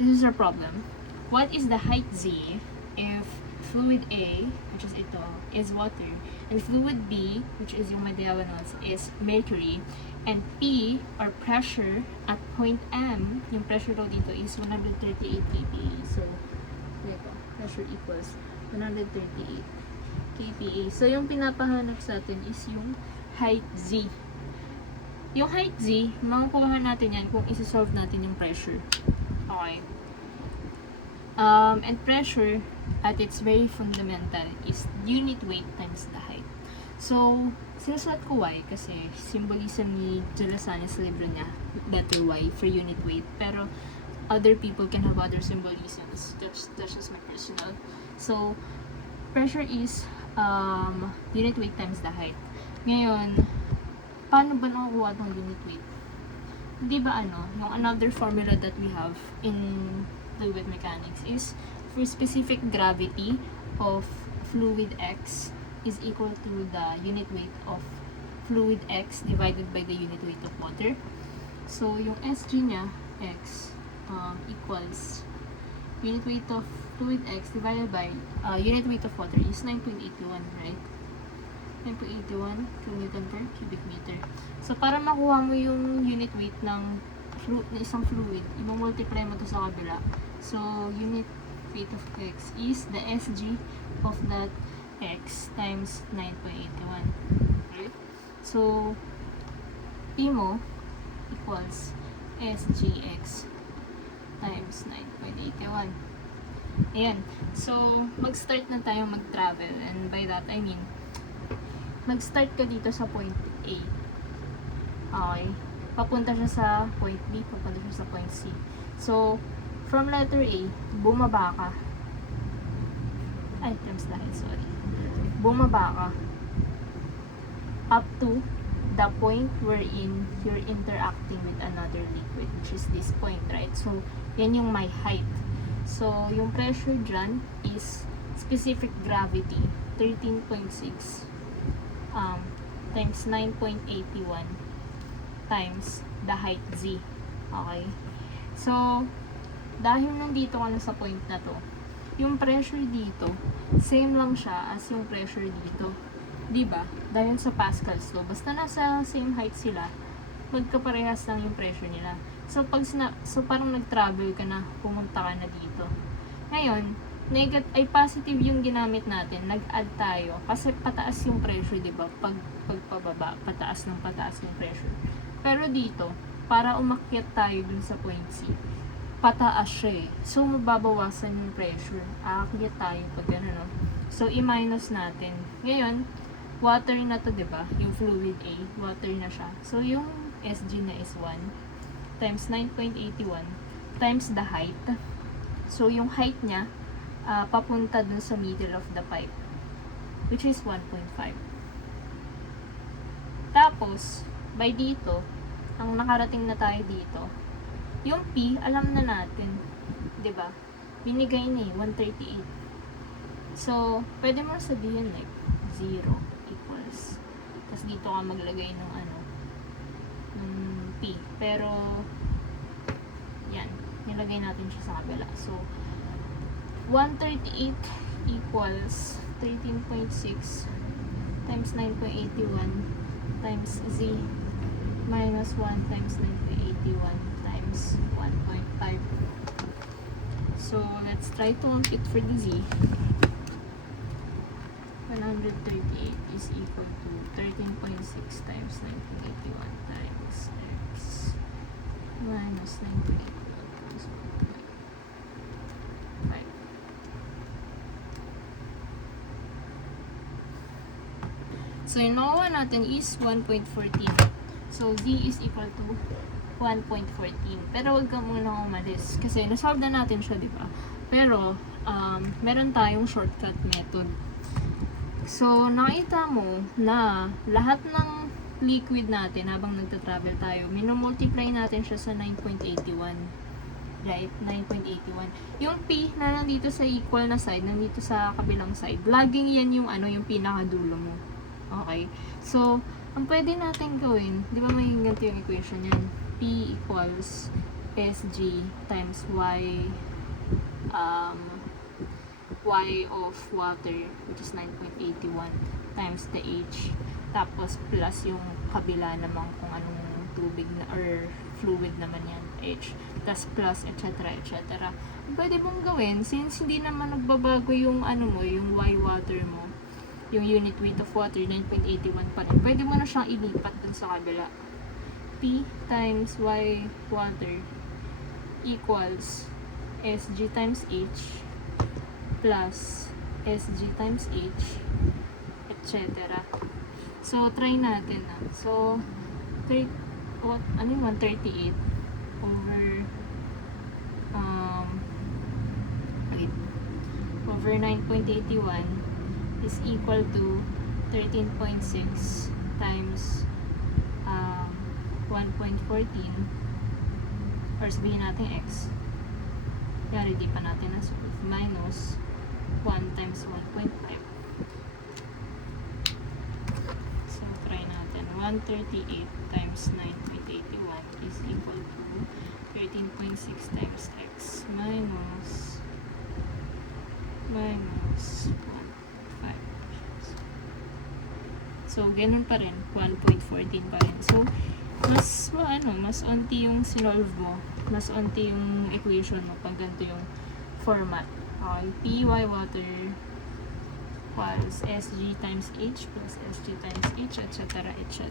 This is our problem. What is the height Z if fluid A, which is ito, is water, and fluid B, which is yung may diagonals, is mercury, and P, or pressure, at point M, yung pressure daw dito is 138 kPa. So, dito, pressure equals 138 kPa. So, yung pinapahanap sa atin is yung height Z. Yung height Z, makukuha natin yan kung isi-solve natin yung pressure. Okay. And pressure, at its very fundamental, is unit weight times the height. So, sinusulat ko Y kasi symbolism ni Jalasani sa libro niya, letter Y for unit weight. Pero, other people can have other symbolisms. That's just my personal. So, pressure is unit weight times the height. Ngayon, paano ba nakukuha itong unit weight? Di ba yung another formula that we have in fluid mechanics is for specific gravity of fluid X is equal to the unit weight of fluid X divided by the unit weight of water. So, yung SG niya, X, equals unit weight of fluid X divided by unit weight of water is 9.81, right? 9.81 kN per cubic meter. So, para makuha mo yung unit weight ng isang fluid, i-multiply mo to sa kabila. So, unit weight of X is the SG of that X times 9.81. Right? So, P mo equals SGX times 9.81. Ayan. So, mag-start na tayo mag-travel. And by that, I mean, mag-start ka dito sa point A. Okay. Papunta siya sa point B, papunta siya sa point C. So, from letter A, bumaba ka. Ay, times dahil, sorry. Bumaba ka up to the point wherein you're interacting with another liquid, which is this point, right? So, yan yung my height. So, yung pressure dyan is specific gravity, 13.6 times 9.81 times the height Z. Okay? So, dahil nandito ka na sa point na to, yung pressure dito, same lang siya as yung pressure dito. Diba? Dahil sa Pascal's law, basta nasa same height sila, magkaparehas lang yung pressure nila. So, parang nag-travel ka na, pumunta ka na dito. Ngayon, positive yung ginamit natin, nag-add tayo, kasi pataas yung pressure, diba? Pagpababa, pataas ng pataas yung pressure. Pero dito, para umakyat tayo dun sa point C, pataas siya eh. So, mababawasan yung pressure. Aakyat tayo pag gano'n, no? So, i-minus natin. Ngayon, water na to, diba? Yung fluid A, water na siya. So, yung SG na is 1 times 9.81 times the height. So, yung height niya, papunta dun sa middle of the pipe, which is 1.5. Tapos, by dito, ang nakarating na tayo dito, yung P, alam na natin, diba? Binigay na 138. So, pwede mo sabihin like 0 equals. Tapos dito ka maglagay ng ng P. Pero, yan. Nilagay natin siya sa kabila. So, 138 equals 13.6 times 9.81 times Z minus 1 times 9.81 times 1.5. So, let's try to compute for the Z. 138 is equal to 13.6 times 9.81 times X minus 9.81 times 1.5. So, yung nakuha natin is 1.14. So, Z is equal to 1.14. Pero wag ka muna umalis. Kasi, nasolve na natin siya, di ba? Pero, meron tayong shortcut method. So, nakita mo na lahat ng liquid natin habang nagta-travel tayo, minumultiply natin siya sa 9.81. Right? 9.81. Yung P na nandito sa equal na side, nandito sa kabilang side, laging yan yung yung pinakadulo mo. Okay? So, ang pwede natin gawin, di ba may ganito yung equation yan? P equals SG times Y, Y of water, which is 9.81, times the H. Tapos, plus yung kabila naman kung anong tubig na, or fluid naman yan, H. Tapos, plus, etc. etc. Pwede mong gawin, since hindi naman nagbabago yung ano mo, yung Y water mo, yung unit weight of water, 9.81 pa rin. Pwede mo na siyang ilipat dun sa kabila. P times Y water equals SG times H plus SG times H, etc. So, try natin na. So, ano yung 138 over wait, over 9.81 is equal to 13.6 times 1.14, or sabihin natin x. Yari, di pa natin nasolve. Minus 1 times 1.5. So, try natin. 138 times 9.81 is equal to 13.6 times x minus 1.5. So, ganun pa rin. 1.14 pa rin. So, mas onti yung sinolve mo. Mas onti yung equation mo pag ganito yung format. Py water equals Sg times H plus Sg times H, etc. etc.